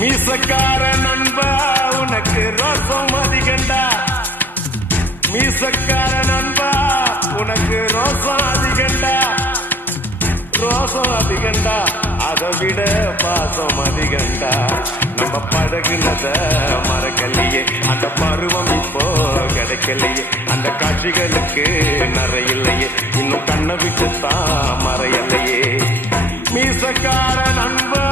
மீசக்கார நண்பா உனக்கு ரோசம் அதிகண்டா. மீசக்கார நண்பா உனக்கு ரோசம் அதிகண்டா. ரோசம் அதிகண்டா அதை விட பாசம் அதிகண்டா. நம்ம பழகுனத மறக்கலையே, அந்த பருவம் இப்போ கிடைக்கலையே. அந்த காட்சிகளுக்கு நிறையில்லையே, இன்னும் கண்ணை விட்டுத்தான் மறையலையே. மீசக்கார நண்பா